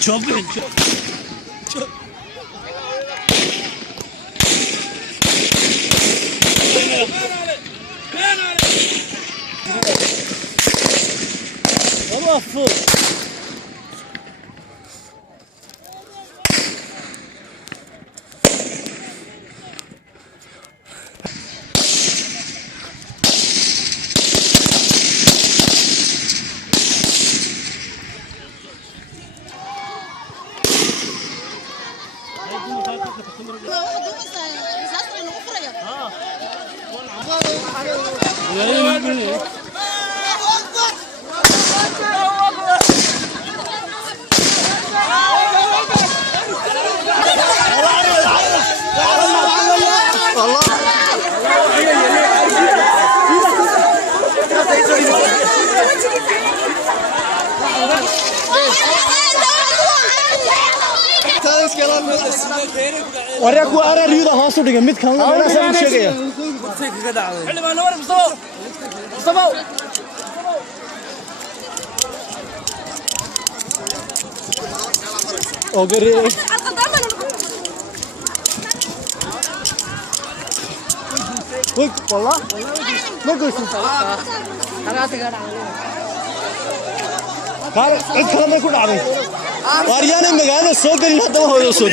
çok büyük. Allah full. Warya ku arar yuda hoos u dhiga mid kan la soo sheegaya xilibaan war Mustafa ogere Wait, wala ma goysin haratiga dhacay cid kale ma ku dhacday waaryaanay magaalada soo galin hadaba hooyo soo